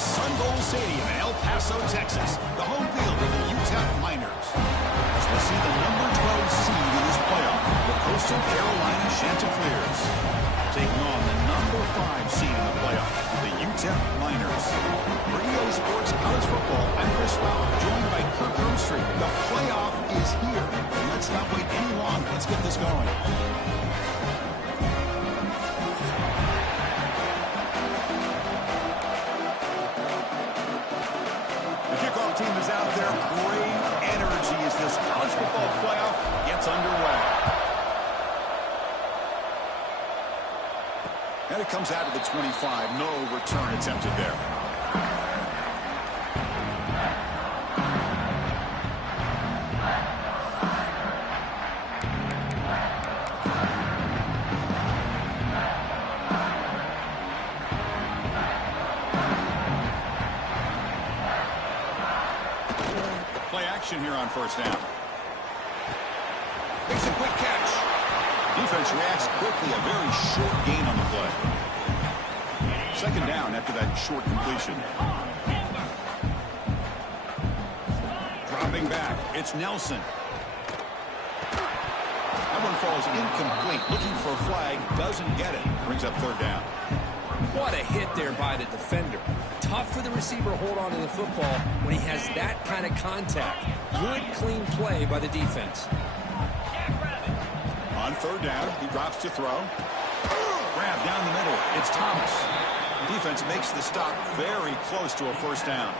Sun Bowl Stadium in El Paso, Texas, the home field of the UTEP Miners. As we see the number 12 seed in this playoff, the Coastal Carolina Chanticleers, taking on the number 5 seed in the playoff, the UTEP Miners. For EA Sports College Football, I'm Chris Fowler, joined by Kirk Hermstreet. The playoff is here. And let's not wait any longer. Let's get this going. Team is out there. Great energy as this college football playoff gets underway. And it comes out of the 25. No return attempted there. Here on first down. Makes a quick catch. Defense reacts quickly. A very short gain on the play. Second down after that short completion. Dropping back. It's Nelson. That one falls incomplete. Looking for a flag. Doesn't get it. Brings up third down. What a hit there by the defender. Tough for the receiver to hold on to the football when he has that kind of contact. Good, clean play by the defense. On third down, he drops to throw. Grab down the middle. It's Thomas. Defense makes the stop very close to a first down.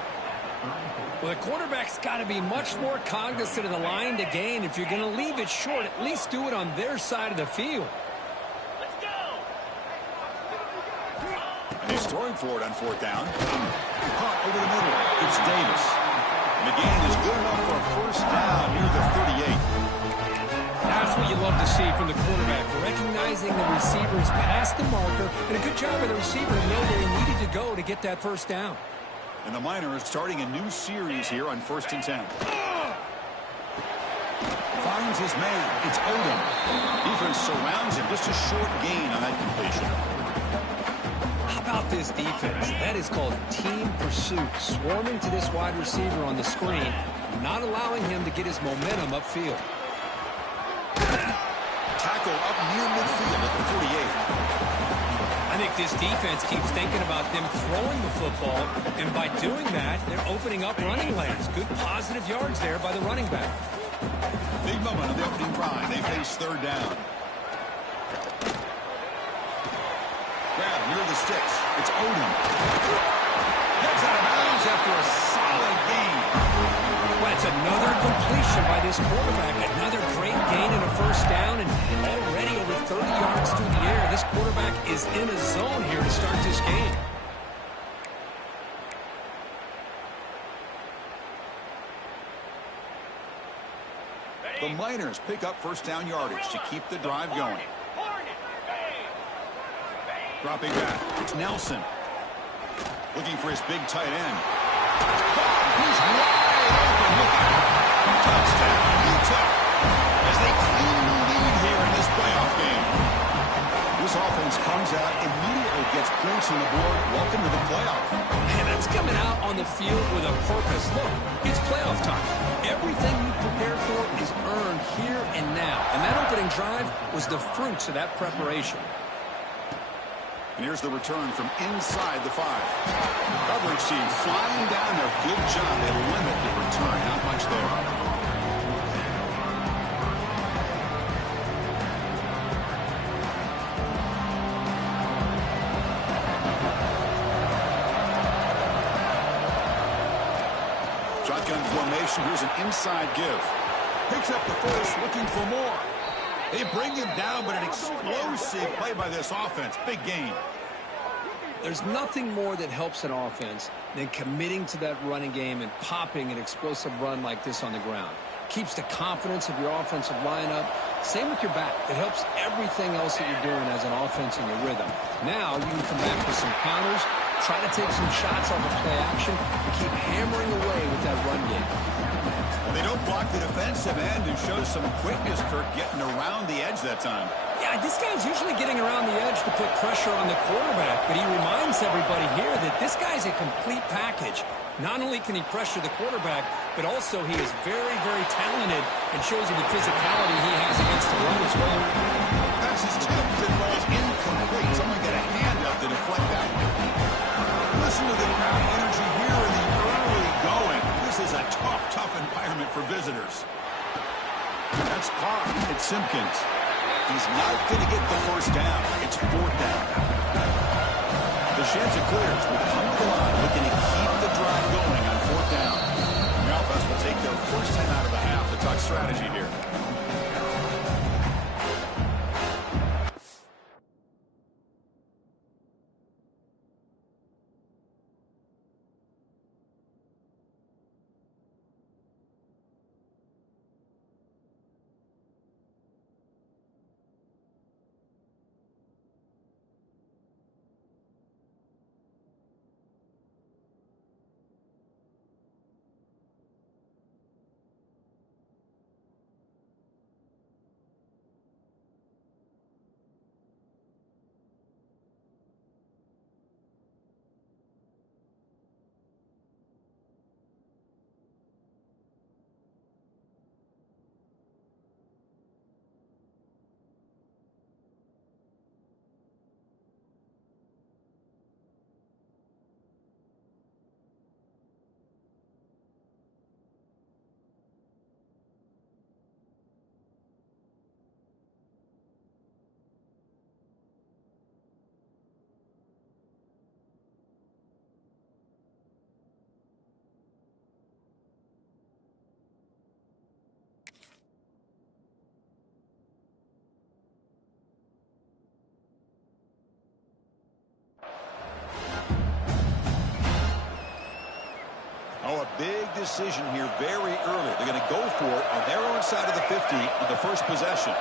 Well, the quarterback's got to be much more cognizant of the line to gain. If you're going to leave it short, at least do it on their side of the field. He's throwing for it on fourth down. Caught over the middle. It's Davis. McGinn is good enough for a first down near the 38. That's what you love to see from the quarterback. Recognizing the receivers past the marker. And a good job of the receiver to know where he needed to go to get that first down. And the Miners starting a new series here on 1st and 10. Finds his man. It's Odom. Defense surrounds him. Just a short gain on that completion. How about this defense? That is called team pursuit. Swarming to this wide receiver on the screen, not allowing him to get his momentum upfield. Tackle up near midfield at the 48. I think this defense keeps thinking about them throwing the football, and by doing that, they're opening up running lanes. Good positive yards there by the running back. Big moment of the opening drive. They face third down. Grab near the sticks. It's Odom. Gets out of bounds after a solid gain. Well, it's another completion by this quarterback. Another great gain and a first down, and already over 30 yards through the air. This quarterback is in a zone here to start this game. The Miners pick up first down yardage to keep the drive going. Dropping back. It's Nelson. Looking for his big tight end. He's wide open. Look out. Touchdown, UTEP. As they claim the lead here in this playoff game. This offense comes out, immediately gets points on the board. Welcome to the playoff. And that's coming out on the field with a purpose. Look, it's playoff time. Everything you prepare for is earned here and now. And that opening drive was the fruits of that preparation. And here's the return from inside the 5. Coverage team flying down there. Good job. They limit the return. Not much there. Shotgun formation. Here's an inside give. Picks up the first, looking for more. They bring him down, but an explosive play by this offense. Big gain. There's nothing more that helps an offense than committing to that running game and popping an explosive run like this on the ground. Keeps the confidence of your offensive lineup. Same with your back. It helps everything else that you're doing as an offense in your rhythm. Now you can come back with some counters, try to take some shots off of play action, and keep hammering away with that run game. They don't block the defensive end and show some quickness, Kirk, getting around the edge that time. Yeah, this guy's usually getting around the edge to put pressure on the quarterback, but he reminds everybody here that this guy's a complete package. Not only can he pressure the quarterback, but also he is very, very talented and shows you the physicality he has against the run as well. Pass is tipped and falls incomplete. Someone get a hand up to deflect that one. Listen to the crowd energy here in the early going. This is a tough, tough environment for visitors. That's caught. It's Simpkins. He's not going to get the first down. It's fourth down. The Chanticleers will come to the line looking to keep the drive going on fourth down. The offense will take their first time out of the half to talk strategy here. Oh, a big decision here very early. They're going to go for it on their own side of the 50 on the first possession.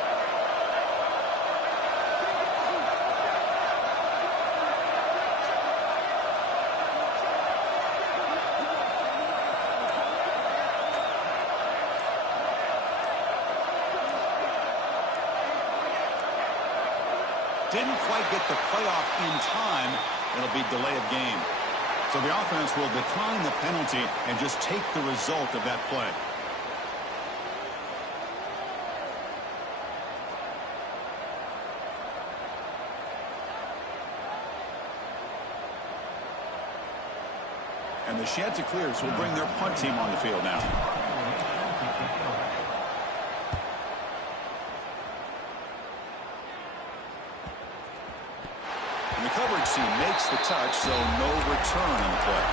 Didn't quite get the playoff in time. It'll be delay of game. So the offense will decline the penalty and just take the result of that play. And the Chanticleers will bring their punt team on the field now. And the coverage team makes the touch, so no return on the play.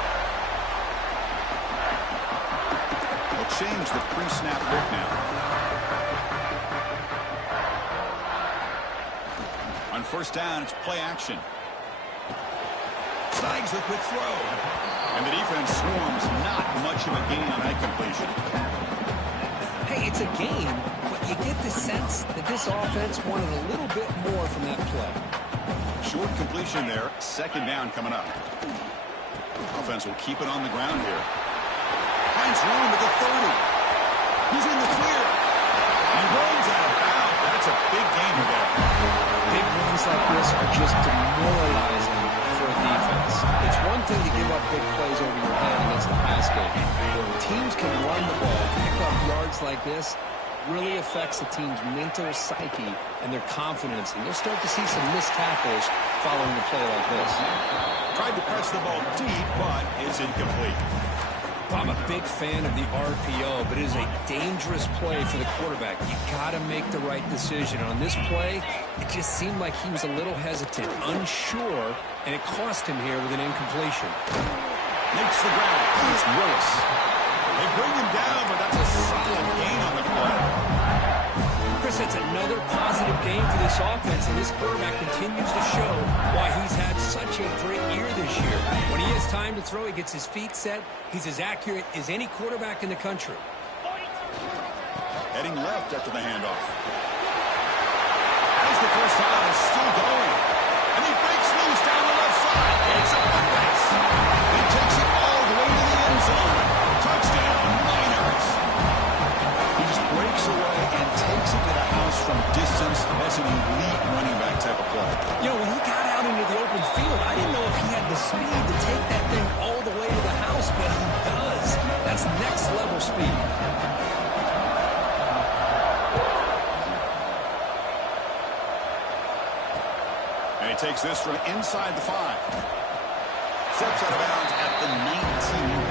We'll change the pre-snap look now. On first down, it's play action. Slides the quick throw. And the defense swarms, not much of a gain on that completion. Hey, it's a game, but you get the sense that this offense wanted a little bit more from that play. Short completion there. Second down coming up. Offense will keep it on the ground here. Finds room at the 30. He's in the clear. He runs out of bounds. That's a big gain there. Big runs like this are just demoralizing for a defense. It's one thing to give up big plays over your head against the pass game. When teams can run the ball, pick up yards like this, really affects the team's mental psyche and their confidence. And you'll start to see some missed tackles following a play like this. Tried to press the ball deep, but it's incomplete. I'm a big fan of the RPO, but it is a dangerous play for the quarterback. You got to make the right decision. On this play, it just seemed like he was a little hesitant, unsure, and it cost him here with an incompletion. Makes the ground. It's Willis. They bring him down, but that's a solid gain on the play. Chris, it's another positive game for this offense, and this quarterback continues to show why he's had such a great year this year. When he has time to throw, he gets his feet set. He's as accurate as any quarterback in the country. Heading left after the handoff. As the first down is still going. And he breaks loose down the left side. It's up the base. He takes it all the way to the end zone. Touchdown, Miners. the speed to take that thing all the way to the house, but he does. That's next level speed. And he takes this from inside the 5. Steps out of bounds at the 19.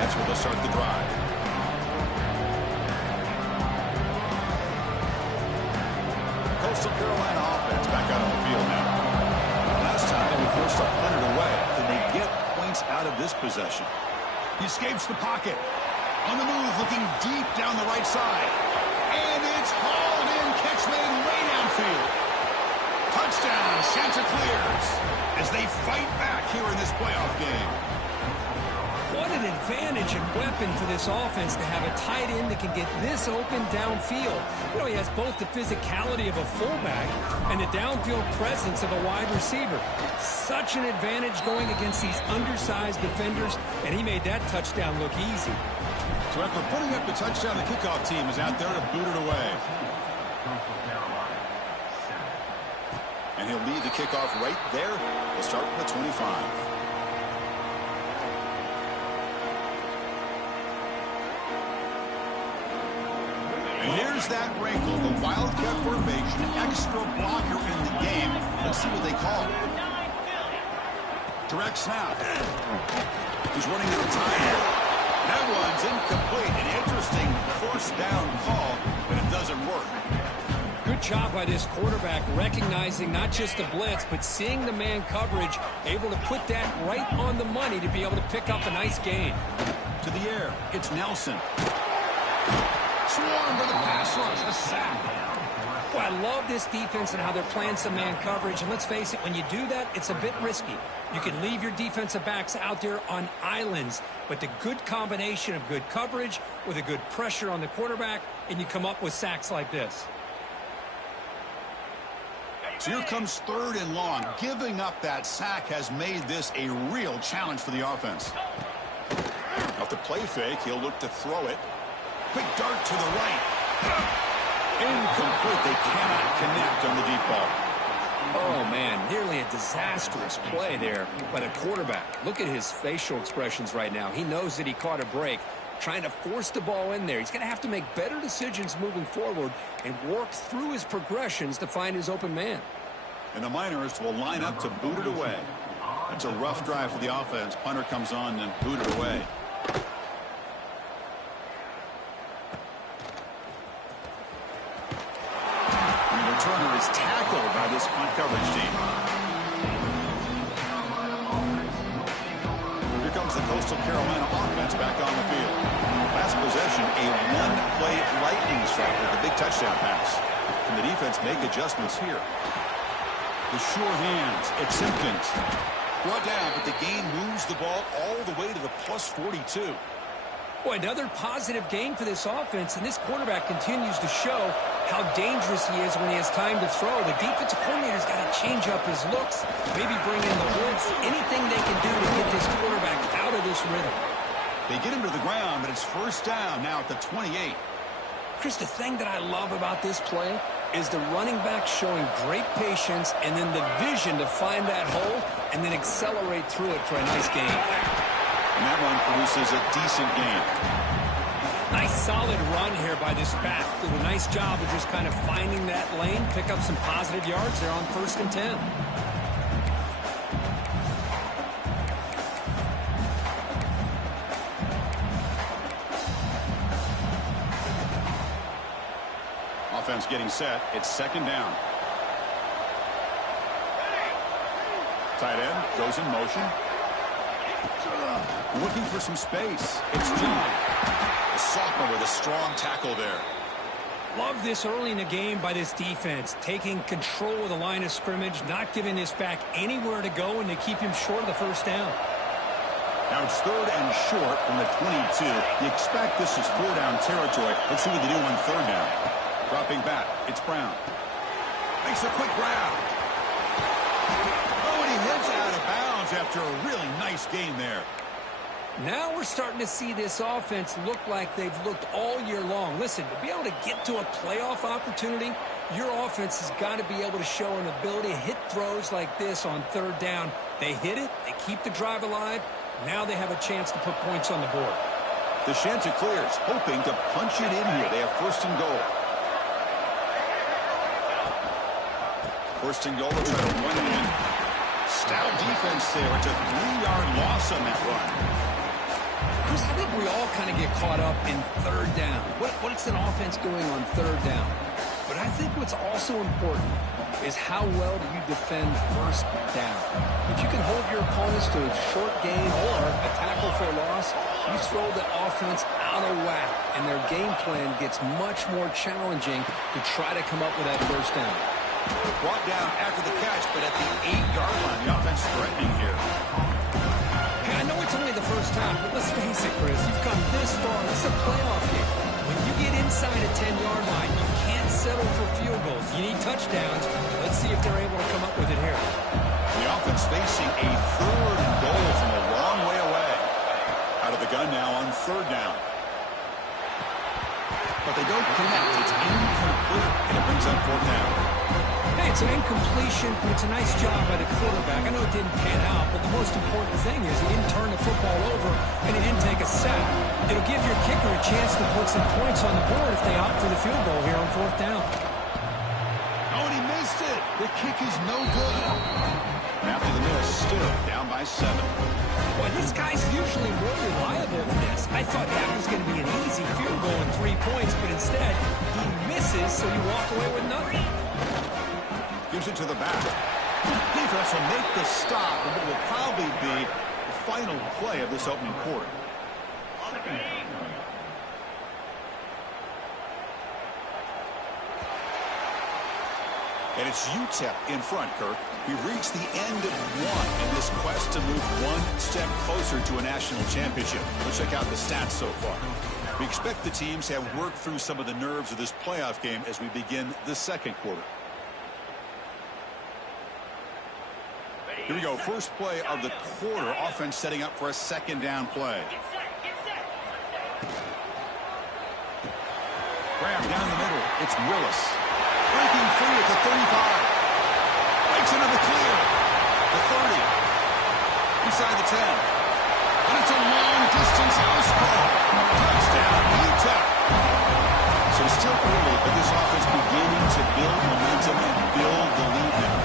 That's where they'll start the drive. Coastal Carolina offense back out on the field now. Last time they forced up Leonard away. Can they get points out of this possession? He escapes the pocket. On the move, looking deep down the right side. And it's hauled in. Catch made way downfield. Touchdown, Chanticleers, as they fight back here in this playoff game. What an advantage and weapon for this offense to have a tight end that can get this open downfield. You know, he has both the physicality of a fullback and the downfield presence of a wide receiver. Such an advantage going against these undersized defenders, and he made that touchdown look easy. So after putting up the touchdown, the kickoff team is out there to boot it away. And he'll lead the kickoff right there. We'll start from the 25. And here's that wrinkle, the Wildcat formation, extra blocker in the game. Let's see what they call. Direct snap. He's running out of time here. That one's incomplete. An interesting first down call, but it doesn't work. Good job by this quarterback recognizing not just the blitz, but seeing the man coverage, able to put that right on the money to be able to pick up a nice gain. To the air, it's Nelson. Swarm for the pass rush, a sack. Well, I love this defense and how they're playing some man coverage. And let's face it, when you do that, it's a bit risky. You can leave your defensive backs out there on islands, but the good combination of good coverage with a good pressure on the quarterback, and you come up with sacks like this. So here comes 3rd and long. Giving up that sack has made this a real challenge for the offense. Off the play fake, he'll look to throw it. Quick dart to the right. Incomplete. They cannot connect on the deep ball. Oh, man, nearly a disastrous play there by the quarterback. Look at his facial expressions right now. He knows that he caught a break, trying to force the ball in there. He's going to have to make better decisions moving forward and work through his progressions to find his open man. And the Miners will line up to boot it away. That's a rough drive for the offense. Punter comes on and boot it away. And the returner is tackled by this punt coverage team. Here comes the Coastal Carolina offense back on the field. Last possession, a one-play lightning strike with a big touchdown pass. Can the defense make adjustments here? The sure hands, it's Simpkins. Brought down, but the gain moves the ball all the way to the plus 42. Boy, another positive gain for this offense, and this quarterback continues to show how dangerous he is when he has time to throw. The defensive coordinator's got to change up his looks, maybe bring in the blitz, anything they can do to get this quarterback out of this rhythm. They get him to the ground, but it's first down now at the 28. Chris, the thing that I love about this play is the running back showing great patience and then the vision to find that hole and then accelerate through it for a nice gain. And that one produces a decent gain. Nice solid run here by this back. Did a nice job of just kind of finding that lane, pick up some positive yards there on 1st and 10. Offense getting set. It's 2nd down. Tight end goes in motion. Looking for some space. It's John. The sophomore with a strong tackle there. Love this early in the game by this defense, taking control of the line of scrimmage, not giving this back anywhere to go, and they keep him short of the first down. Now it's 3rd and short from the 22. You expect this is 4-down territory. Let's see what they do on 3rd down. Dropping back, it's Brown. Makes a quick grab. Oh, and he heads out of bounds after a really nice game there. Now we're starting to see this offense look like they've looked all year long. Listen, to be able to get to a playoff opportunity, Your offense has got to be able to show an ability to hit throws like this on third down. They hit it, they keep the drive alive. Now they have a chance to put points on the board. The Chanticleers hoping to punch it in here. They have first and goal. First and goal, they'll try to run it in. Stout defense there. It's a 3-yard loss on that run. Chris, I think we all kind of get caught up in third down. What's an offense doing on third down? But I think what's also important is how well do you defend first down. If you can hold your opponents to a short gain or a tackle for a loss, you throw the offense out of whack, and their game plan gets much more challenging to try to come up with that first down. Brought down after the catch, but at the 8-yard line, the offense threatening here. Hey, I know it's only the first half, but let's face it, Chris, you've come this far. This is a playoff game. When you get inside a 10-yard line, you can't settle for field goals. You need touchdowns. Let's see if they're able to come up with it here. The offense facing a third and goal from a long way away. Out of the gun now on third down. But they don't connect. It's incomplete, and it brings up fourth down. Hey, it's an incompletion, but it's a nice job by the quarterback. I know it didn't pan out, but the most important thing is he didn't turn the football over and he didn't take a sack. It'll give your kicker a chance to put some points on the board if they opt for the field goal here on fourth down. Oh, and he missed it. The kick is no good. After the miss, still down by 7. Boy, this guy's usually more reliable than this. I thought that was going to be an easy field goal and 3 points, but instead he misses, so you walk away with nothing. Gives it to the back. Defense will make the stop, and what will probably be the final play of this opening quarter. And it's UTEP in front, Kirk. We've reached the end of one in this quest to move one step closer to a national championship. Let's check out the stats so far. We expect the teams to have worked through some of the nerves of this playoff game as we begin the second quarter. Here we go. First play of the quarter. Offense setting up for a second down play. Graham down the middle. It's Willis. Breaking free at the 35. Breaks into the clear. The 30. Inside the 10. And it's a long-distance house call. Touchdown, UTEP. So it's still early, but this offense beginning to build momentum and build the lead now.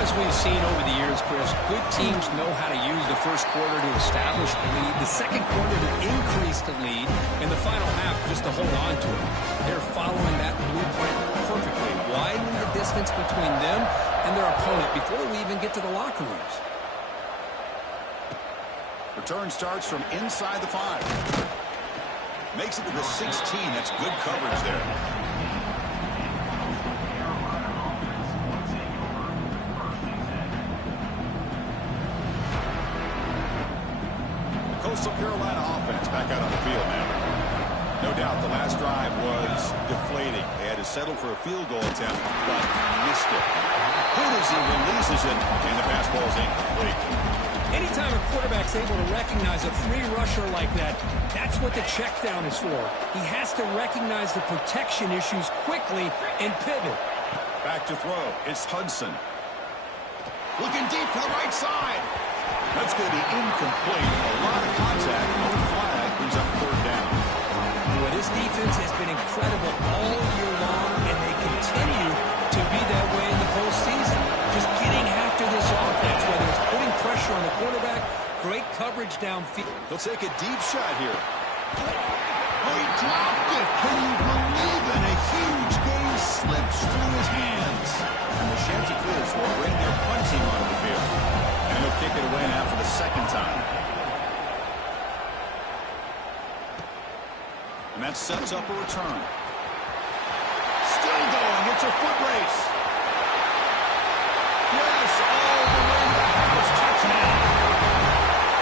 As we've seen over the years, Chris, good teams know how to use the first quarter to establish the lead, the second quarter to increase the lead, and the final half just to hold on to it. They're following that blueprint perfectly, widening the distance between them and their opponent before we even get to the locker rooms. Return starts from inside the 5. Makes it to the 16. That's good coverage there. Coastal Carolina offense back out on the field now. No doubt the last drive was deflating. They had to settle for a field goal attempt, but missed it. Hootersy releases it, and the pass ball is incomplete. Anytime a quarterback's able to recognize a free rusher like that, that's what the check down is for. He has to recognize the protection issues quickly and pivot. Back to throw. It's Hudson. Looking deep to the right side. That's going to be incomplete. A lot of contact. No flag. Brings up third down. Boy, this defense has been incredible all year long, and they continue to be that way in the postseason. Just getting after this offense, whether it's putting pressure on the quarterback, great coverage downfield. He'll take a deep shot here. Oh, he dropped it. Can you believe it? A huge game slips through his hands. And the Chanticleers will bring their punt team onto the field. And he'll kick it away now for the second time. And that sets up a return. Still going. It's a foot race. Yes, all the way to the house. Touchdown.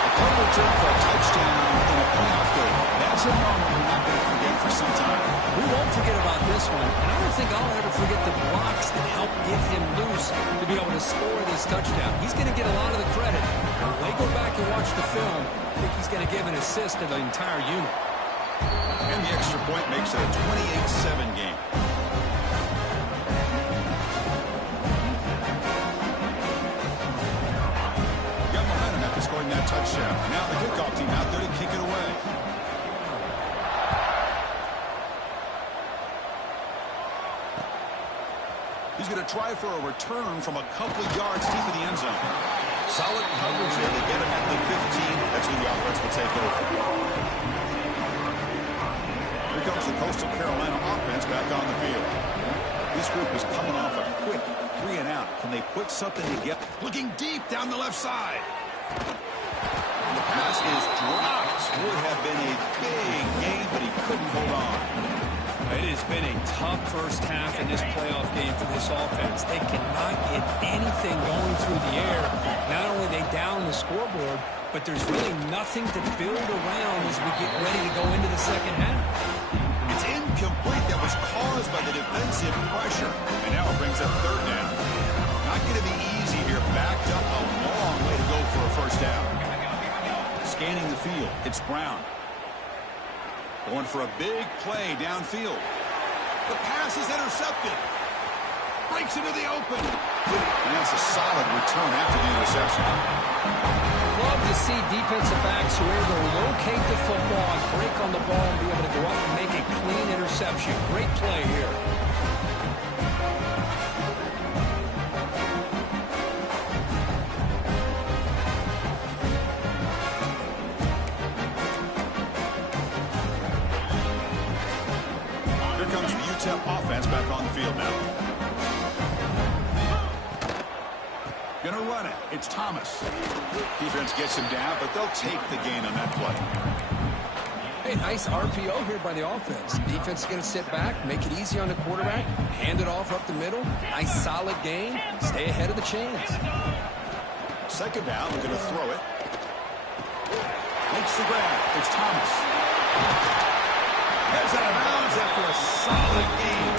A punt return for a touchdown in a playoff game. That's a moment we're not going to forget for some time. We won't forget about this one, and I don't think I'll ever forget the blocks that helped get him loose to be able to score this touchdown. He's going to get a lot of the credit. When they go back and watch the film, I think he's going to give an assist to the entire unit. And the extra point makes it a 28-7 game. shout. Now the kickoff team out there to kick it away. He's going to try for a return from a couple of yards deep in the end zone. Solid coverage there. They get him at the 15. That's where the offense will take over. Here comes the Coastal Carolina offense back on the field. This group is coming off a quick 3 and out. Can they put something together? Looking deep down the left side. The pass is dropped. Would have been a big gain, but he couldn't hold on. It has been a tough first half in this playoff game for this offense. They cannot get anything going through the air. Not only are they down the scoreboard, but there's really nothing to build around as we get ready to go into the second half. It's incomplete. That was caused by the defensive pressure. And now it brings up third down. Not going to be easy here. Backed up a long way to go for a first down. Scanning the field, it's Brown. Going for a big play downfield. The pass is intercepted. Breaks into the open. And that's a solid return after the interception. Love to see defensive backs who are able to locate the football and break on the ball and be able to go up and make a clean interception. Great play here. Offense back on the field now. Gonna run it. It's Thomas. Defense gets him down, but they'll take the gain on that play. Hey, nice RPO here by the offense. Defense is going to sit back, make it easy on the quarterback, hand it off up the middle. Nice solid gain. Stay ahead of the chains. Second down, we're going to throw it. Makes the grab. It's Thomas. Heads out of bounds after a solid game.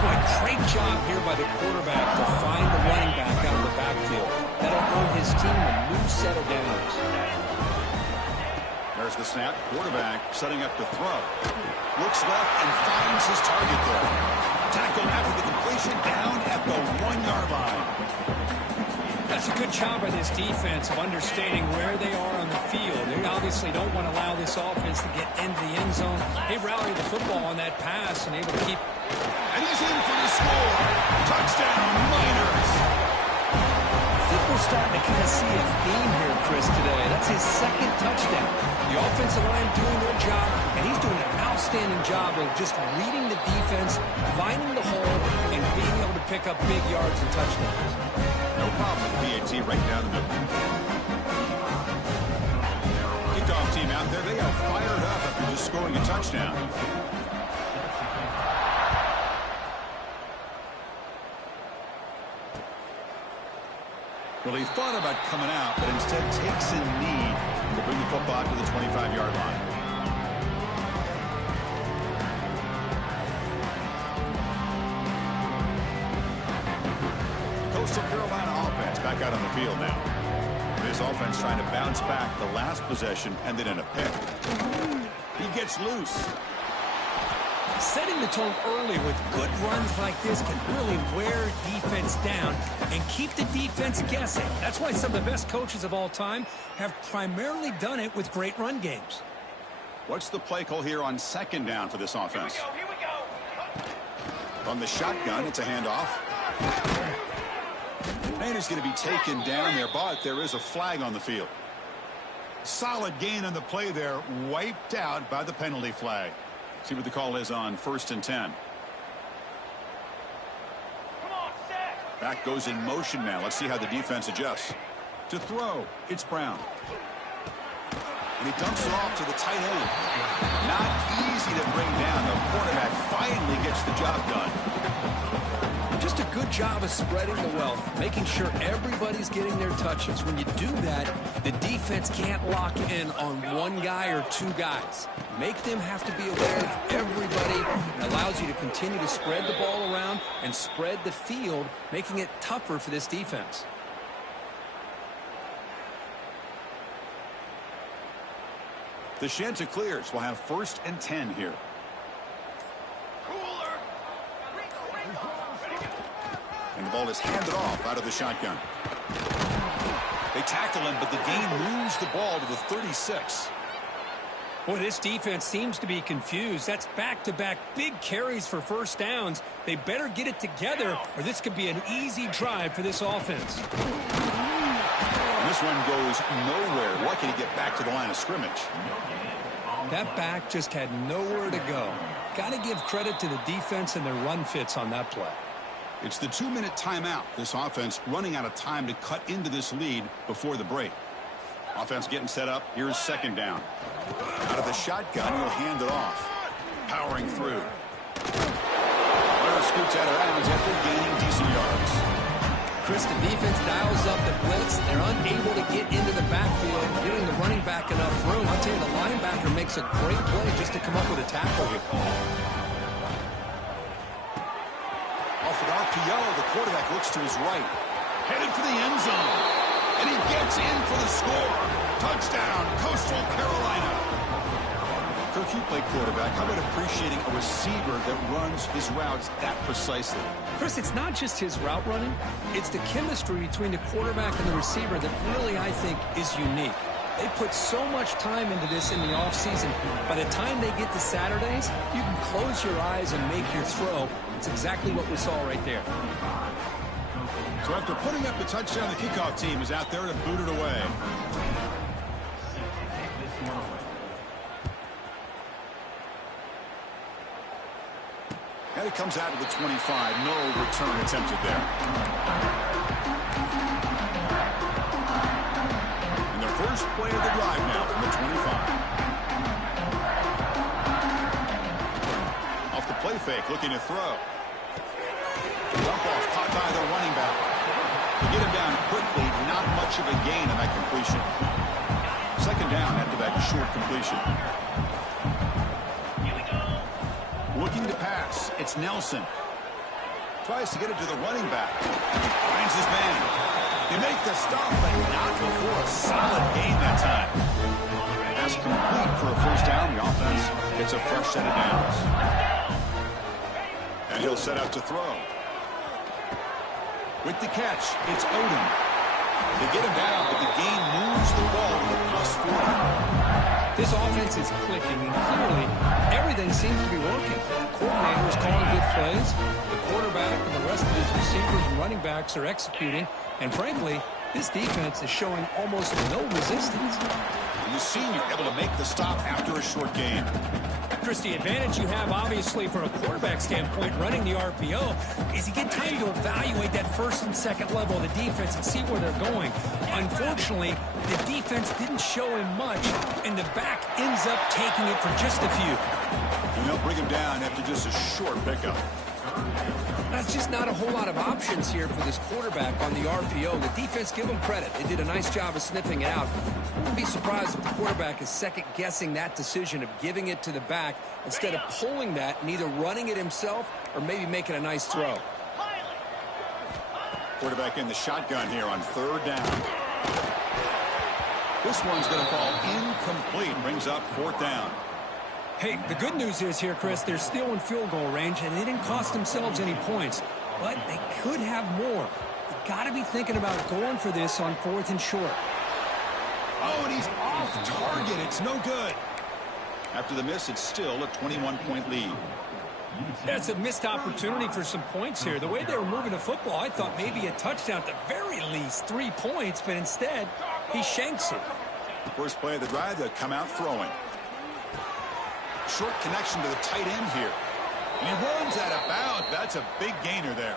Boy, great job here by the quarterback to find the running back out of the backfield. That'll earn his team a new set of downs. There's the snap. Quarterback setting up to throw. Looks left and finds his target there. Tackled after the completion down at the 1-yard line. That's a good job by this defense of understanding where they are on the field. They obviously don't want to allow this offense to get into the end zone. They rallied the football on that pass and able to keep. And he's in for the score. Touchdown, Miners. I think we're starting to kind of see a theme here, Chris, today. That's his second touchdown. The offensive line doing their job, and he's doing an outstanding job of just reading the defense, finding the hole, and being able to pick up big yards and touchdowns. No problem with PAT right down the middle. Kickoff team out there, they are fired up after just scoring a touchdown. Well, he thought about coming out, but instead takes a knee to bring the football to the 25-yard line. Coastal Carolina offense back out on the field now. This offense trying to bounce back the last possession, ended in a pick. He gets loose. Setting the tone early with good runs like this can really wear defense down and keep the defense guessing. That's why some of the best coaches of all time have primarily done it with great run games. What's the play call here on second down for this offense? Here we go. On the shotgun, it's a handoff. And he's going to be taken down there, but there is a flag on the field. Solid gain on the play there, wiped out by the penalty flag. See what the call is on 1st and 10. Come on, set. Back goes in motion now. Let's see how the defense adjusts. To throw, it's Brown. And he dumps it off to the tight end. Not easy to bring down. The quarterback finally gets the job done. Just a good job of spreading the wealth, making sure everybody's getting their touches. When you do that, the defense can't lock in on one guy or two guys. Make them have to be aware of everybody. It allows you to continue to spread the ball around and spread the field, making it tougher for this defense. The Chanticleers will have 1st and 10 here. Cooler. And the ball is handed off out of the shotgun. They They tackle him, but the gain moves the ball to the 36. Boy, this defense seems to be confused. That's back-to-back big carries for first downs. They better get it together, or this could be an easy drive for this offense. And this one goes nowhere. Lucky to get back to the line of scrimmage. That back just had nowhere to go. Got to give credit to the defense and their run fits on that play. It's the 2-minute timeout. This offense running out of time to cut into this lead before the break. Offense getting set up. Here's second down. Out of the shotgun, he'll hand it off. Powering through. Runner scoots out of bounds after gaining decent yards. Chris, the defense dials up the blitz. They're unable to get into the backfield, giving the running back enough room. I'll tell you, the linebacker makes a great play just to come up with a tackle here. Off with RPO, the quarterback looks to his right. Headed for the end zone. And he gets in for the score. Touchdown, Coastal Carolina. Kirk, you play quarterback. How about appreciating a receiver that runs his routes that precisely? Chris, it's not just his route running. It's the chemistry between the quarterback and the receiver that really, I think, is unique. They put so much time into this in the offseason. By the time they get to Saturdays, you can close your eyes and make your throw. It's exactly what we saw right there. So after putting up the touchdown, the kickoff team is out there to boot it away. And it comes out of the 25. No return attempted there. And the first play of the drive now from the 25. Off the play fake, looking to throw. Dump off, caught by the running back. To get him down quickly, not much of a gain on that completion. Second down after that short completion. Looking to pass. It's Nelson. Tries to get it to the running back. Finds his man. They make the stop, but not before a solid gain that time. Pass complete for a first down. The offense gets a fresh set of downs. And he'll set out to throw. With the catch, it's Odom. They get him down, but the gain moves the ball to the +40. This offense is clicking, and clearly everything seems to be working. The coordinator is calling good plays. The quarterback and the rest of his receivers and running backs are executing. And frankly, this defense is showing almost no resistance. And the senior able to make the stop after a short gain. Chris, the advantage you have, obviously, from a quarterback standpoint, running the RPO, is you get time to evaluate that first and second level of the defense and see where they're going. Unfortunately, the defense didn't show him much, and the back ends up taking it for just a few. And they'll bring him down after just a short pickup. That's just not a whole lot of options here for this quarterback on the RPO. The defense, give them credit. They did a nice job of sniffing it out. I wouldn't be surprised if the quarterback is second-guessing that decision of giving it to the back instead of pulling that and either running it himself or maybe making a nice throw. Quarterback in the shotgun here on third down. This one's going to fall incomplete. Brings up fourth down. Hey, the good news is here, Chris, they're still in field goal range, and they didn't cost themselves any points. But they could have more. You got to be thinking about going for this on fourth and short. Oh, and he's off target. It's no good. After the miss, it's still a 21-point lead. That's a missed opportunity for some points here. The way they were moving the football, I thought maybe a touchdown at the very least, 3 points, but instead, he shanks it. First play of the drive, they'll come out throwing. Short connection to the tight end here. And he runs out of bounds. That's a big gainer there.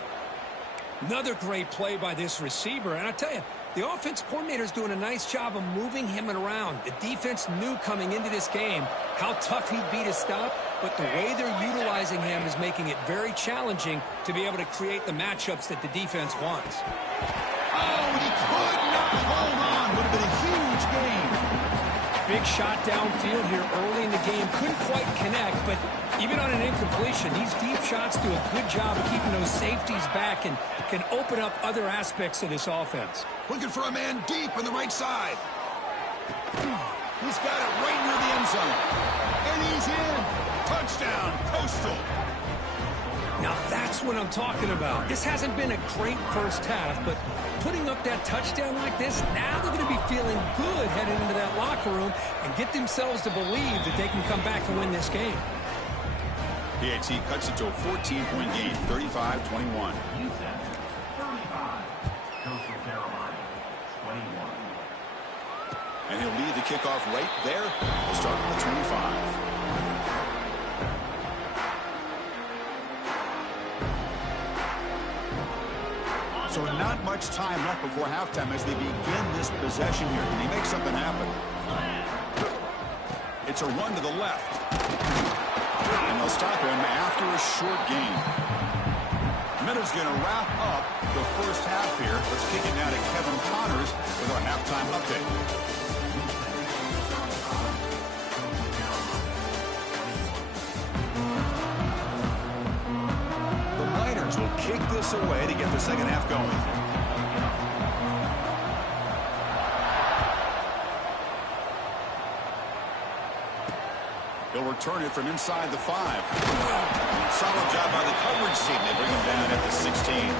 Another great play by this receiver. And I tell you, the offense coordinator is doing a nice job of moving him around. The defense knew coming into this game how tough he'd be to stop, but the way they're utilizing him is making it very challenging to be able to create the matchups that the defense wants. Oh, and he could not hold on. Would have been a huge gain. Big shot downfield here early in the game. Couldn't quite connect, but even on an incompletion, these deep shots do a good job of keeping those safeties back and can open up other aspects of this offense. Looking for a man deep on the right side. He's got it right near the end zone. And he's in. Touchdown, Coastal. Now that's what I'm talking about. This hasn't been a great first half, but putting up that touchdown like this, now they're going to be feeling good heading into that locker room and get themselves to believe that they can come back and win this game. PAT cuts it to a 14-point game, 35-21. And he'll lead the kickoff right there. We'll start on the 25. So not much time left before halftime as they begin this possession here. Can he make something happen? It's a run to the left. And they'll stop him after a short gain. Minutes going to wrap up the first half here. Let's kick it now to Kevin Connors with our halftime update. Will kick this away to get the second half going. He'll return it from inside the 5. Solid job by the coverage team. They bring him down at the 16.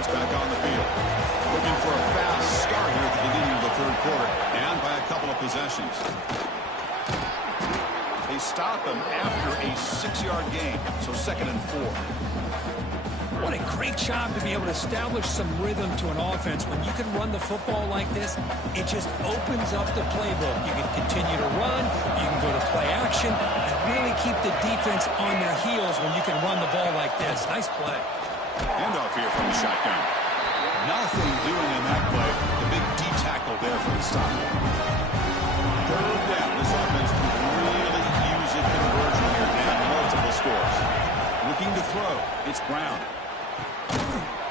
Back on the field. Looking for a fast start here at the beginning of the third quarter. And by a couple of possessions. They stop him after a 6-yard gain. So 2nd and 4. What a great job to be able to establish some rhythm to an offense. When you can run the football like this, it just opens up the playbook. You can continue to run, you can go to play action, and really keep the defense on their heels when you can run the ball like this. Nice play. Handoff here from the shotgun. Nothing doing in that play. The big D tackle there for the stop. Third down. This offense can really use a conversion here and multiple scores. Looking to throw. It's Brown.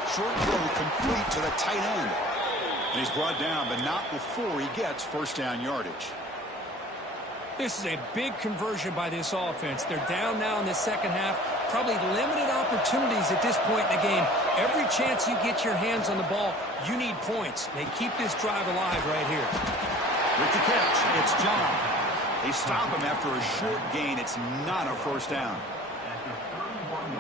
Short throw complete to the tight end. And he's brought down, but not before he gets first down yardage. This is a big conversion by this offense. They're down now in the second half. Probably limited opportunities at this point in the game. Every chance you get your hands on the ball, you need points. They keep this drive alive right here. With the catch, it's John. They stop him after a short gain. It's not a first down.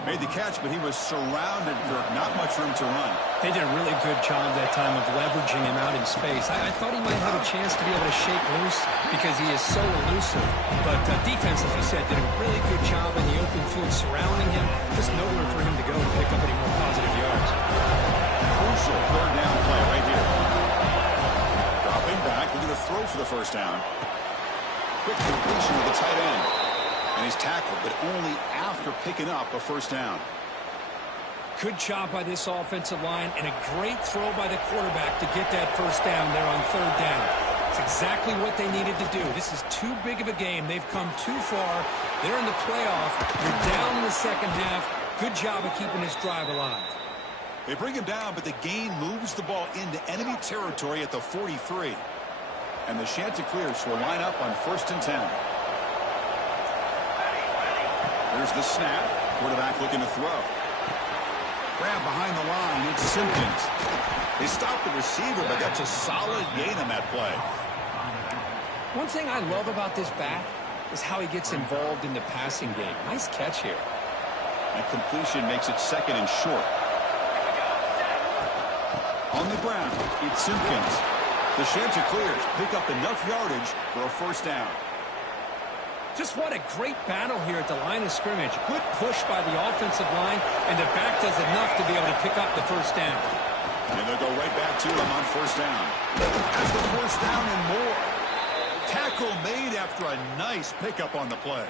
Made the catch, but he was surrounded for not much room to run. They did a really good job that time of leveraging him out in space. I thought he might have a chance to be able to shake loose because he is so elusive. But defense, as you said, did a really good job in the open field surrounding him. Just nowhere for him to go to pick up any more positive yards. Crucial third down play right here. Dropping back, looking to throw for the first down. Quick completion with the tight end. And he's tackled, but only after picking up a first down. Good job by this offensive line and a great throw by the quarterback to get that first down there on third down. It's exactly what they needed to do. This is too big of a game. They've come too far. They're in the playoff. You're down in the second half. Good job of keeping this drive alive. They bring him down, but the gain moves the ball into enemy territory at the 43. And the Chanticleers will line up on 1st and 10. There's the snap. Quarterback looking to throw. Grab behind the line. It's Simpkins. They stop the receiver, but that's a solid gain on that play. One thing I love about this back is how he gets involved in the passing game. Nice catch here. That completion makes it 2nd and short. On the ground, it's Simpkins. The Chanticleers pick up enough yardage for a first down. Just what a great battle here at the line of scrimmage. Good push by the offensive line, and the back does enough to be able to pick up the first down. And they'll go right back to him on first down. Has the first down and more. Tackle made after a nice pickup on the play.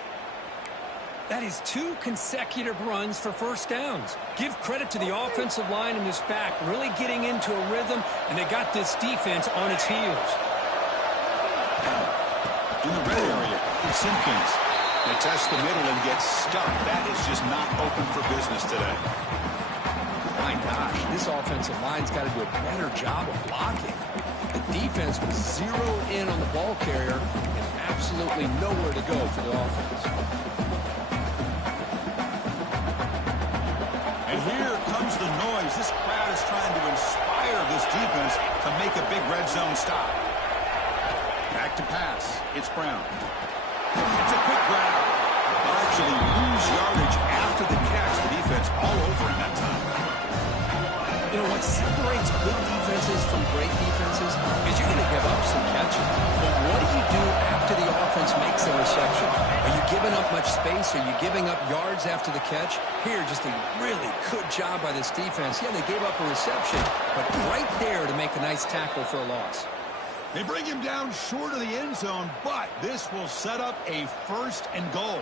That is 2 consecutive runs for first downs. Give credit to the offensive line and this back really getting into a rhythm, and they got this defense on its heels. In the red area, it's Simpkins. They test the middle and get stuck. That is just not open for business today. My gosh, this offensive line's got to do a better job of blocking. The defense was zeroed in on the ball carrier and absolutely nowhere to go for the offense. And here comes the noise. This crowd is trying to inspire this defense to make a big red zone stop. Back to pass. It's Brown. It's a quick grab. They'll actually lose yardage after the catch. The defense all over in that time. You know, what separates good defenses from great defenses is you're going to give up some catches. But what do you do after the offense makes a reception? Are you giving up much space? Are you giving up yards after the catch? Here, just a really good job by this defense. Yeah, they gave up a reception, but right there to make a nice tackle for a loss. They bring him down short of the end zone, but this will set up a 1st and goal.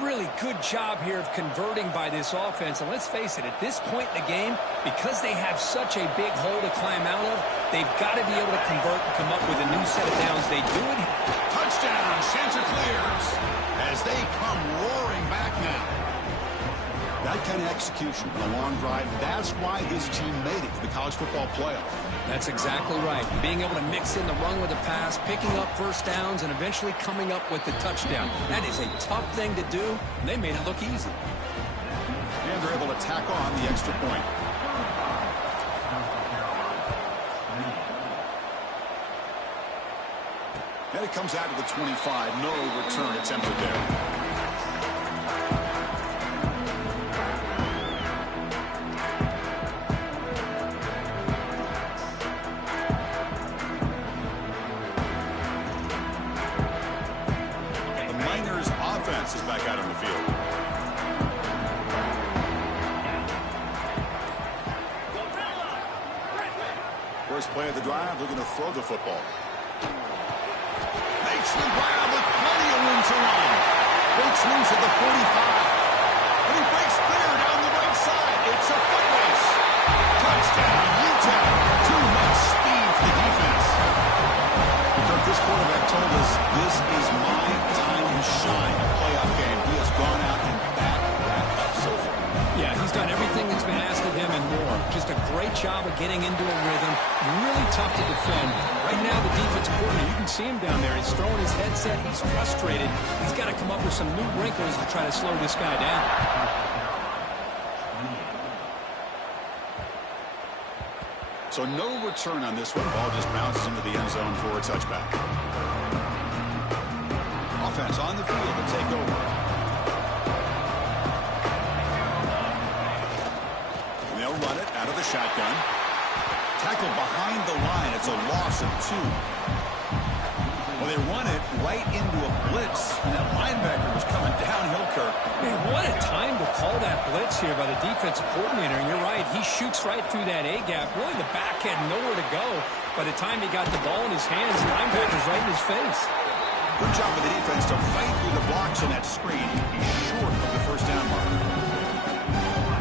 Really good job here of converting by this offense. And let's face it, at this point in the game, because they have such a big hole to climb out of, they've got to be able to convert and come up with a new set of downs. They do it. Touchdown, Chanticleers, as they come roaring back now. That kind of execution on a long drive, that's why this team made it to the college football playoff. That's exactly right. Being able to mix in the run with the pass, picking up first downs, and eventually coming up with the touchdown. That is a tough thing to do, and they made it look easy. And they're able to tack on the extra point. And it comes out to the 25. No return attempted there. Is back out on the field. First play of the drive, they're going to throw the football. Makes the grab with plenty of room to run. Breaks loose at the 45. And he breaks clear down the right side. It's a foot race. Touchdown, Utah. Too much speed for the defense. Kirk, this quarterback told us this is my time to shine. A playoff game. He has gone out and backed that up so far. Yeah, he's done everything that's been asked of him and more. Just a great job of getting into a rhythm. Really tough to defend. Right now, the defensive coordinator, you can see him down there. He's throwing his headset. He's frustrated. He's got to come up with some new wrinkles to try to slow this guy down. So no return on this one. Ball just bounces into the end zone for a touchback. Offense on the field to take over. They'll run it out of the shotgun. Tackled behind the line. It's a loss of 2. Well, they run it right into a blitz, and that linebacker was coming downhill, Kirk. Man, what a time to call that blitz here by the defensive coordinator. And you're right, he shoots right through that A-gap. Really, the back had nowhere to go. By the time he got the ball in his hands, the linebacker's right in his face. Good job of the defense to fight through the blocks on that screen. He's short of the first down mark.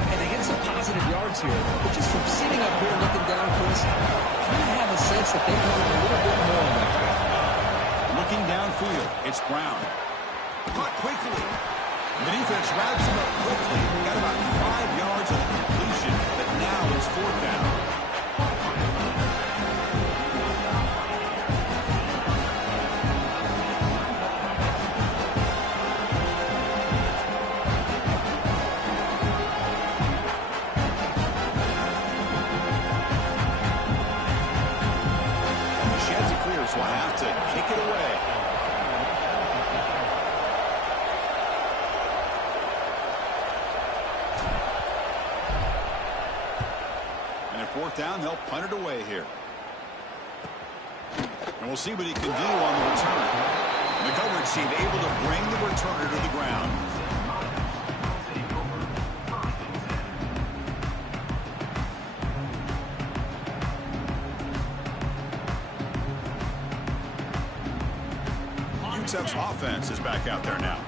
And they get some positive yards here. But just from sitting up here looking down, Chris, kind of have a sense that they wanted a little bit more on that play. Looking downfield, it's Brown. Caught quickly. The defense wraps him up quickly. Got about 5 yards of completion, but now it's 4th down. And the Chanticleers will have to kick it away. Fourth down, they'll punt it away here. And we'll see what he can do on the return. The coverage team able to bring the returner to the ground. UTEP's offense is back out there now.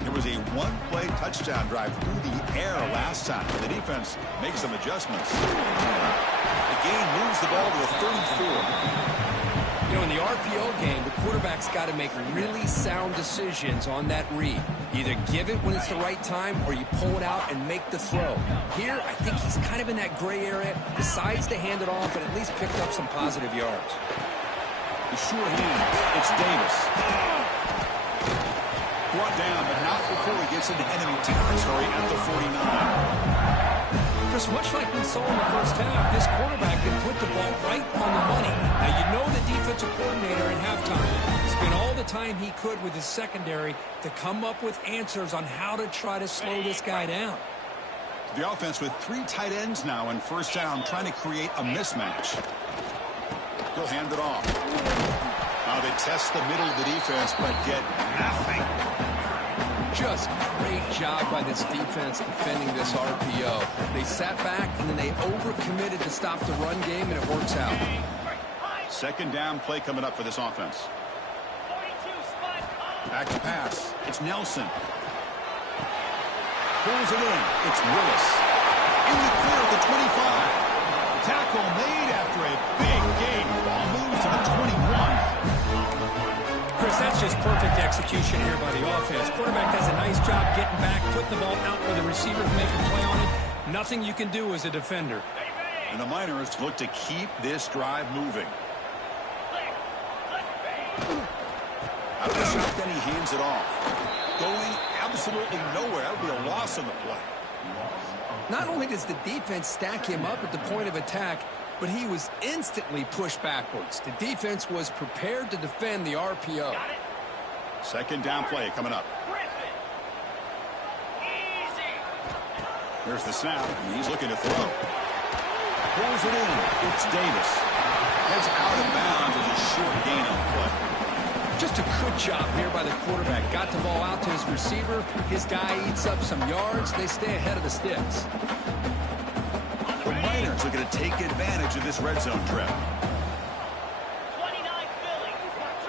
There was a one-play touchdown drive through the air last time. The defense makes some adjustments. The game moves the ball to a 34. You know, in the RPO game, the quarterback's got to make really sound decisions on that read. Either give it when it's the right time or you pull it out and make the throw. Here, I think he's kind of in that gray area, decides to hand it off and at least picked up some positive yards. The sure hand, it's Davis. Brought down, but not before he gets into enemy territory at the 49. Chris, much like we saw in the first half, this quarterback can put the ball right on the money. Now, you know the defensive coordinator at halftime spent all the time he could with his secondary to come up with answers on how to try to slow this guy down. The offense with 3 tight ends now in first down, trying to create a mismatch. He'll hand it off. Now they test the middle of the defense, but get nothing. Just great job by this defense defending this RPO. They sat back, and then they overcommitted to stop the run game, and it works out. Second down play coming up for this offense. Back to pass. It's Nelson. Pulls it in. It's Willis. In the clear at the 25. Tackle made after a big gain. Ball moves to the 21. Chris, that's just perfect execution here by the offense. Quarterback does a nice job getting back, putting the ball out where the receiver can make a play on it. Nothing you can do as a defender. And the Miners look to keep this drive moving. Out of the shotgun, he hands it off. Going absolutely nowhere. That would be a loss on the play. Not only does the defense stack him up at the point of attack, but he was instantly pushed backwards. The defense was prepared to defend the RPO. Second down play coming up. There's the snap, and he's looking to throw. Pulls it in. It's Davis. Heads out of bounds as a short gain on the play. Just a good job here by the quarterback. Got the ball out to his receiver. His guy eats up some yards. They stay ahead of the sticks. The Miners are going to take advantage of this red zone trip. 29 Philly. 29 Philly.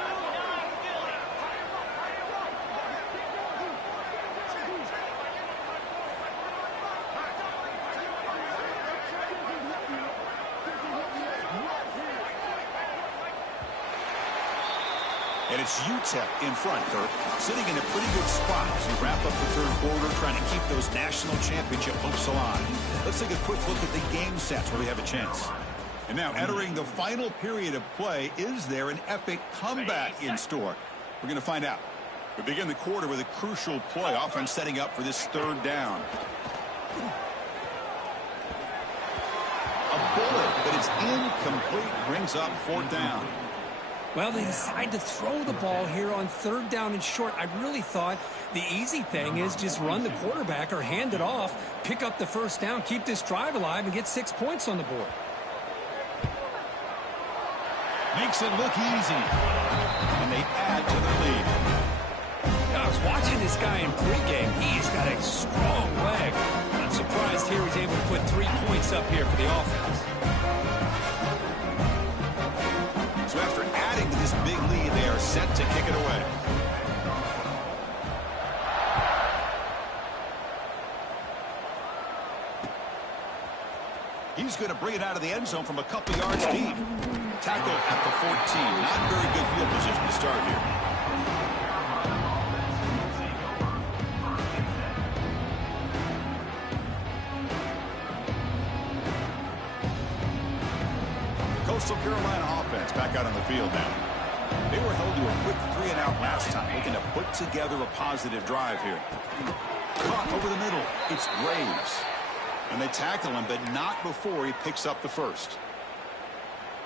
And it's UTEP in front, Kirk, sitting in a pretty good spot as we wrap up the third quarter, trying to keep those national championship hopes alive. Let's take a quick look at the game sets where we have a chance. And now entering the final period of play, is there an epic comeback in store? We're going to find out. We begin the quarter with a crucial play, offense setting up for this third down. A bullet, but it's incomplete, brings up fourth down. Well, they decide to throw the ball here on third down and short. I really thought the easy thing is just run the quarterback or hand it off, pick up the first down, keep this drive alive, and get 6 points on the board. Makes it look easy. And they add to the lead. I was watching this guy in pregame. He's got a strong leg. I'm surprised here he's able to put 3 points up here for the offense. So after adding to this big lead, they are set to kick it away. He's going to bring it out of the end zone from a couple yards deep. Tackle at the 14. Not very good field position to start here. Coastal Carolina offense back out on the field now. They were held to a quick 3-and-out last time, looking to put together a positive drive here. Caught over the middle. It's Graves. And they tackle him, but not before he picks up the first.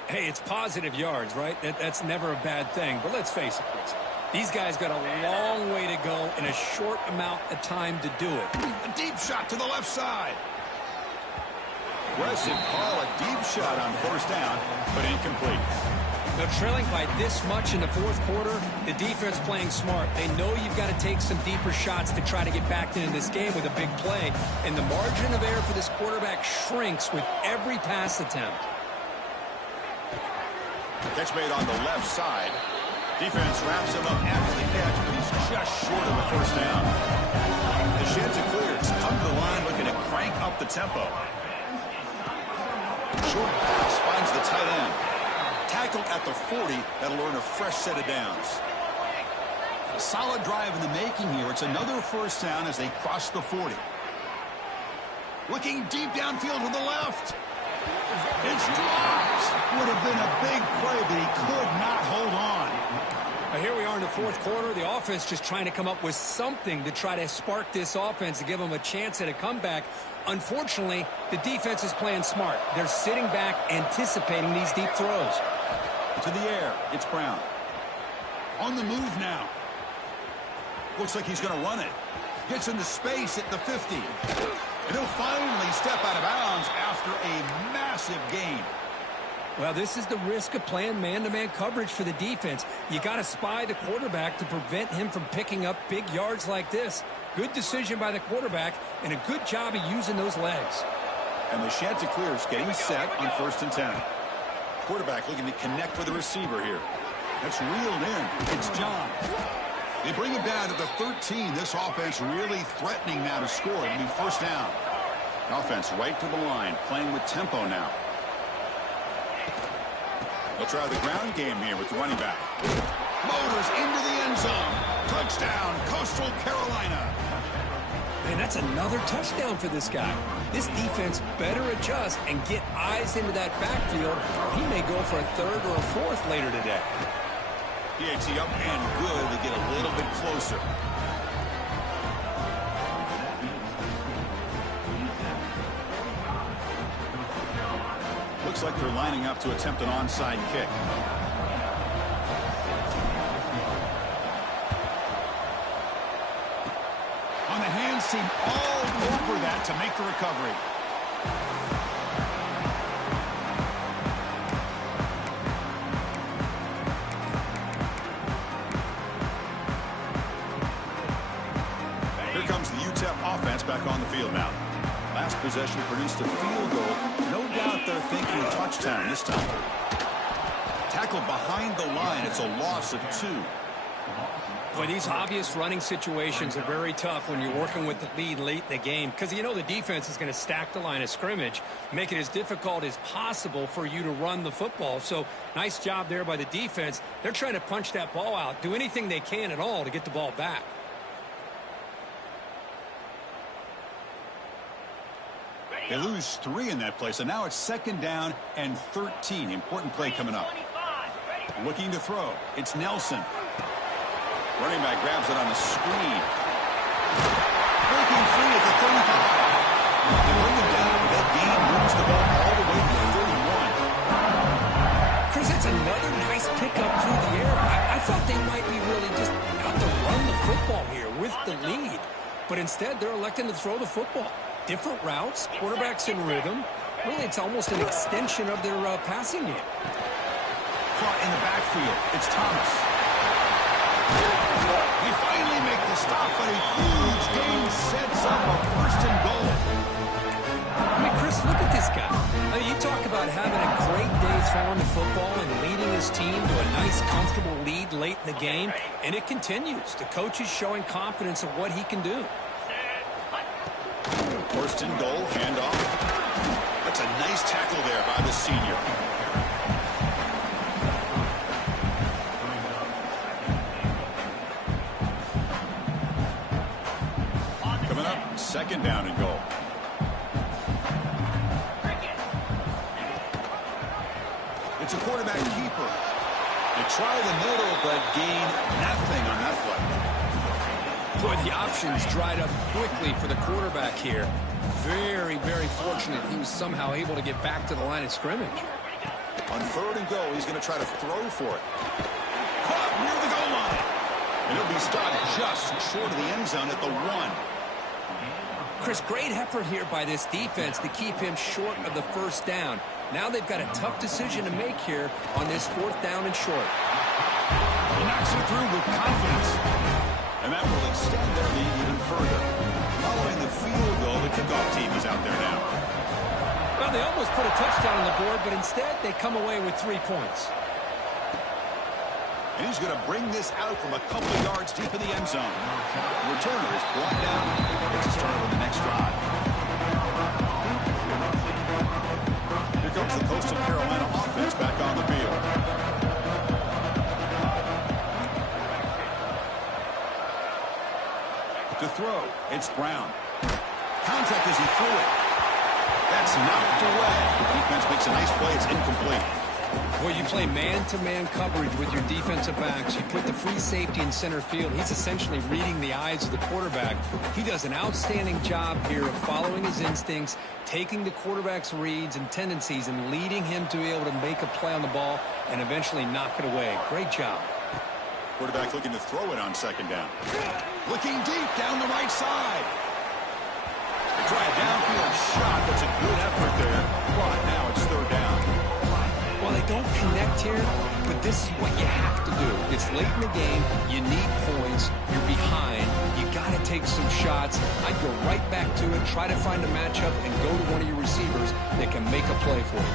Hey, it's positive yards, right? That's never a bad thing. But let's face it, Chris. These guys got a long way to go in a short amount of time to do it. A deep shot to the left side. Aggressive call, a deep shot on first down, but incomplete. Now, trailing by this much in the fourth quarter, the defense playing smart. They know you've got to take some deeper shots to try to get back into this game with a big play. And the margin of error for this quarterback shrinks with every pass attempt. Catch made on the left side. Defense wraps him up after the catch, but he's just short of the first down. The Chanticleers come to the line looking to crank up the tempo. Short pass finds the tight end. Tackled at the 40. That'll earn a fresh set of downs. A solid drive in the making here. It's another first down as they cross the 40. Looking deep downfield to the left. It's dropped. Would have been a big play, but he could not hold on. Here we are in the fourth quarter. The offense just trying to come up with something to try to spark this offense to give them a chance at a comeback. Unfortunately, the defense is playing smart. They're sitting back, anticipating these deep throws. To the air, it's Brown. On the move now. Looks like he's going to run it. Gets into space at the 50. And he'll finally step out of bounds after a massive gain. Well, this is the risk of playing man-to-man coverage for the defense. You got to spy the quarterback to prevent him from picking up big yards like this. Good decision by the quarterback and a good job of using those legs. And the Chanticleers getting set on 1st and 10. Quarterback looking to connect with the receiver here. That's reeled in. It's John. They bring him down to the 13. This offense really threatening now to score. It'll be 1st down. Offense right to the line, playing with tempo now. They'll try the ground game here with the running back. Motors into the end zone. Touchdown, Coastal Carolina. Man, that's another touchdown for this guy. This defense better adjust and get eyes into that backfield. He may go for a 3rd or a 4th later today. PAT up and good to get a little bit closer. Looks like they're lining up to attempt an onside kick. On the hands team all over that to make the recovery. Here comes the UTEP offense back on the field now. Last possession produced a field goal. No doubt they're thinking touchdown this time. Tackled behind the line. It's a loss of 2. Boy, these obvious running situations are very tough when you're working with the lead late in the game because you know the defense is going to stack the line of scrimmage, make it as difficult as possible for you to run the football. So nice job there by the defense. They're trying to punch that ball out, do anything they can at all to get the ball back. They lose 3 in that play, so now it's 2nd down and 13. Important play coming up. Looking to throw. It's Nelson. Running back grabs it on the screen. Breaking free at the 35. They bring him down. That gain moves the ball all the way to the 31. Chris, it's another nice pickup through the air. I thought they might be really just out to run the football here with the lead. But instead, they're electing to throw the football. Different routes, quarterbacks in rhythm. Really, it's almost an extension of their passing game. Caught in the backfield. It's Thomas. They finally make the stop, but a huge gain sets up a 1st and goal. I mean, Chris, look at this guy. I mean, you talk about having a great day throwing the football and leading his team to a nice, comfortable lead late in the game, and it continues. The coach is showing confidence of what he can do. 1st and goal, handoff. That's a nice tackle there by the senior. Coming up, 2nd down and goal. It's a quarterback keeper. They try the middle, but gain nothing on that play. Boy, the options dried up quickly for the quarterback here. Very, very fortunate he was somehow able to get back to the line of scrimmage. On 3rd and goal, he's going to try to throw for it. Caught near the goal line. And he'll be stopped just short of the end zone at the 1. Chris, great effort here by this defense to keep him short of the 1st down. Now they've got a tough decision to make here on this 4th down and short. He knocks it through with confidence. And that will extend their lead even further. Following the field goal, the kickoff team is out there now. Well, they almost put a touchdown on the board, but instead they come away with 3 points. And he's going to bring this out from a couple of yards deep in the end zone. The returner is brought down. It's a start with the next drive. Here comes the Coastal Carolina offense back on the field. To throw, it's Brown. Contact as he threw it. That's knocked away. The defense makes a nice play. It's incomplete. Well, you play man-to-man coverage with your defensive backs. You put the free safety in center field. He's essentially reading the eyes of the quarterback. He does an outstanding job here of following his instincts, taking the quarterback's reads and tendencies, and leading him to be able to make a play on the ball and eventually knock it away. Great job. Quarterback looking to throw it on second down. Looking deep down the right side. Try a downfield shot. That's a good effort there. But now it's third down. Well, they don't connect here, but this is what you have to do. It's late in the game. You need points. You're behind. You got to take some shots. I'd go right back to it, try to find a matchup, and go to one of your receivers that can make a play for you.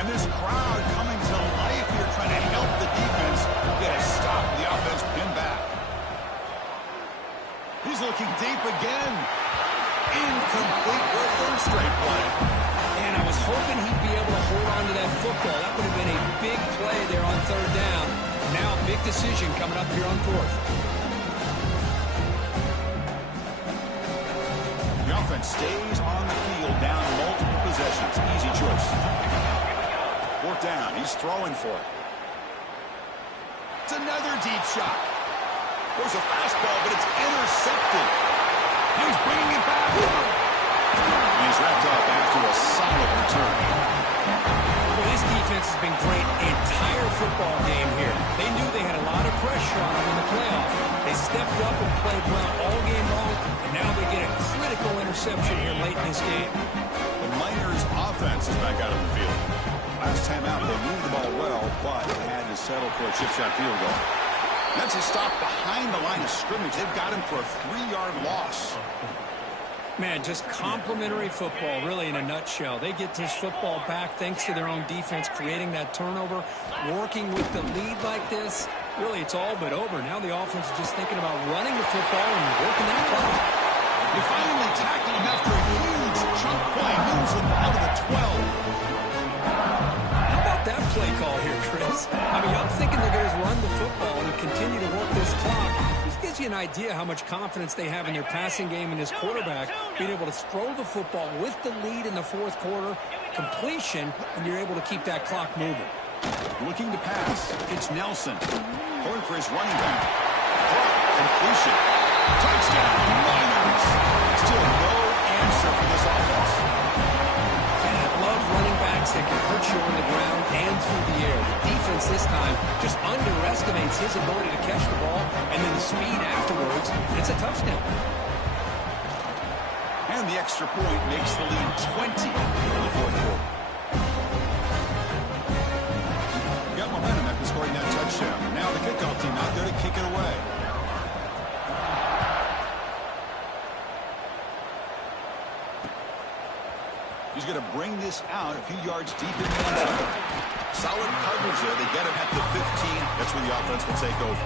And this crowd coming to life here, trying to help the defense get a stop. The offense pinned back. He's looking deep again. Incomplete for a third straight play. And I was hoping he'd be able to hold on to that football. That would have been a big play there on third down. Now a big decision coming up here on fourth. The offense stays on the field down multiple possessions. Easy choice. Fourth down. He's throwing for it. It's another deep shot. There's a fastball, but it's intercepted. He's bringing it back. And he's wrapped up after a solid return. Well, this defense has been great the entire football game here. They knew they had a lot of pressure on them in the playoffs. They stepped up and played well all game long, and now they get a critical interception here late in this game. The Miners' offense is back out on the field. Last time out, they moved the ball well, but had to settle for a chip shot field goal. That's a stop behind the line of scrimmage. They've got him for a 3-yard loss. Man, just complimentary football, really, in a nutshell. They get this football back thanks to their own defense, creating that turnover, working with the lead like this. Really, it's all but over. Now the offense is just thinking about running the football and working that clock. They finally tackle him after a huge chunk play. Moves him out of the 12. How about that play call here, Chris? I mean, I'm thinking they're going to run the football and continue to work this clock. This gives you an idea how much confidence they have in their passing game and this quarterback being able to throw the football with the lead in the fourth quarter, completion, and you're able to keep that clock moving. Looking to pass. It's Nelson. Going for his running back. Completion. Touchdown, Miners. Still no answer for this offense. And I love running backs that can hurt you on the ground and through the air. The defense this time just underestimates his ability to catch the ball and then the speed afterwards. It's a touchdown. And the extra point makes the lead 20 in the fourth quarter. Got momentum after scoring that touchdown. Now the kickoff team out there to kick it away. He's going to bring this out a few yards deep in the end zone. Solid coverage there. They get him at the 15. That's where the offense will take over.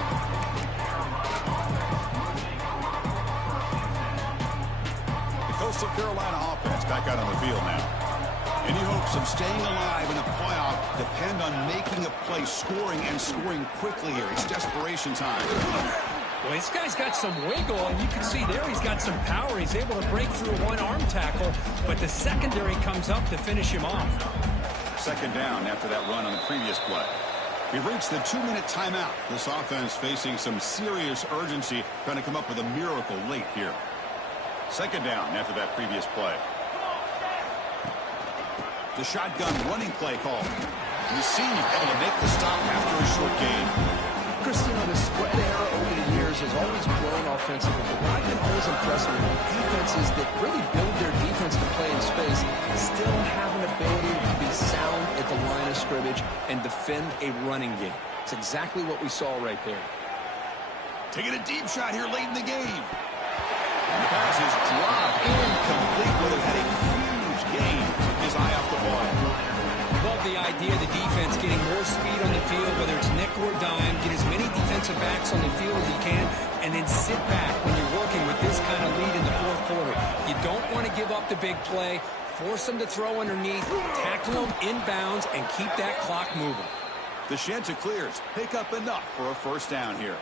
The Coastal Carolina offense back out on the field now. Any hopes of staying alive in a playoff depend on making a play, scoring, and scoring quickly here. It's desperation time. Well, this guy's got some wiggle, and you can see there he's got some power. He's able to break through one arm tackle, but the secondary comes up to finish him off. Second down after that run on the previous play. We've reached the 2-minute timeout. This offense facing some serious urgency, trying to come up with a miracle late here. Second down after that previous play. The shotgun running play call. Mussini able to make the stop after a short gain. Christine, the spread era over the years has always grown offensively, but what I've been always impressed with defenses that really build their defense to play in space still have an ability to be sound at the line of scrimmage and defend a running game. It's exactly what we saw right there. Taking a deep shot here late in the game. And the pass is dropped incomplete, but it had a huge gain. Took his eye off the ball. Love the idea of the defense getting more speed on the field, whether it's nickel or dime, get as many defensive backs on the field as you can, and then sit back when you're working with this kind of lead in the fourth quarter. You don't want to give up the big play, force them to throw underneath, tackle them inbounds, and keep that clock moving. The Chanticleers pick up enough for a first down here.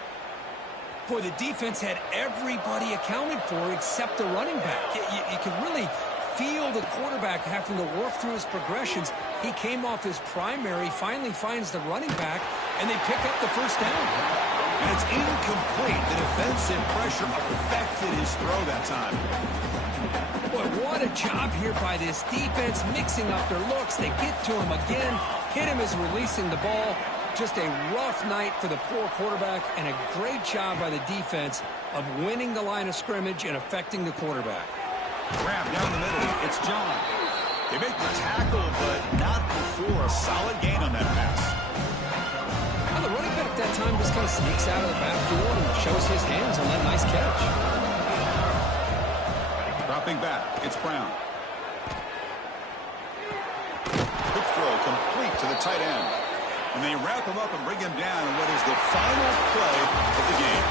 Boy, the defense had everybody accounted for except the running back. You can really feel the quarterback having to work through his progressions. He came off his primary, finally finds the running back, and they pick up the first down. And it's incomplete. The defensive pressure affected his throw that time. Boy, what a job here by this defense, mixing up their looks. They get to him again, hit him as releasing the ball. Just a rough night for the poor quarterback, and a great job by the defense of winning the line of scrimmage and affecting the quarterback. Grab down the middle. It's John. They make the tackle, but not before a solid gain on that pass. Well, the running back that time just kind of sneaks out of the backfield and shows his hands on that nice catch. Dropping back, it's Brown. Quick throw complete to the tight end. And they wrap him up and bring him down in what is the final play of the game.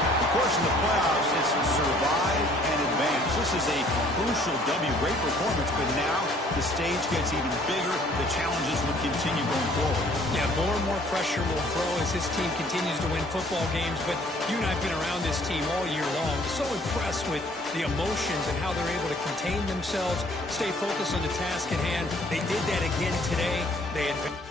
Of course, in the playoffs, it's survive and advance. This is a crucial W. Great performance, but now the stage gets even bigger. The challenges will continue going forward. Yeah, more and more pressure will grow as this team continues to win football games. But you and I have been around this team all year long. So impressed with the emotions and how they're able to contain themselves, stay focused on the task at hand. They did that again today. They advanced.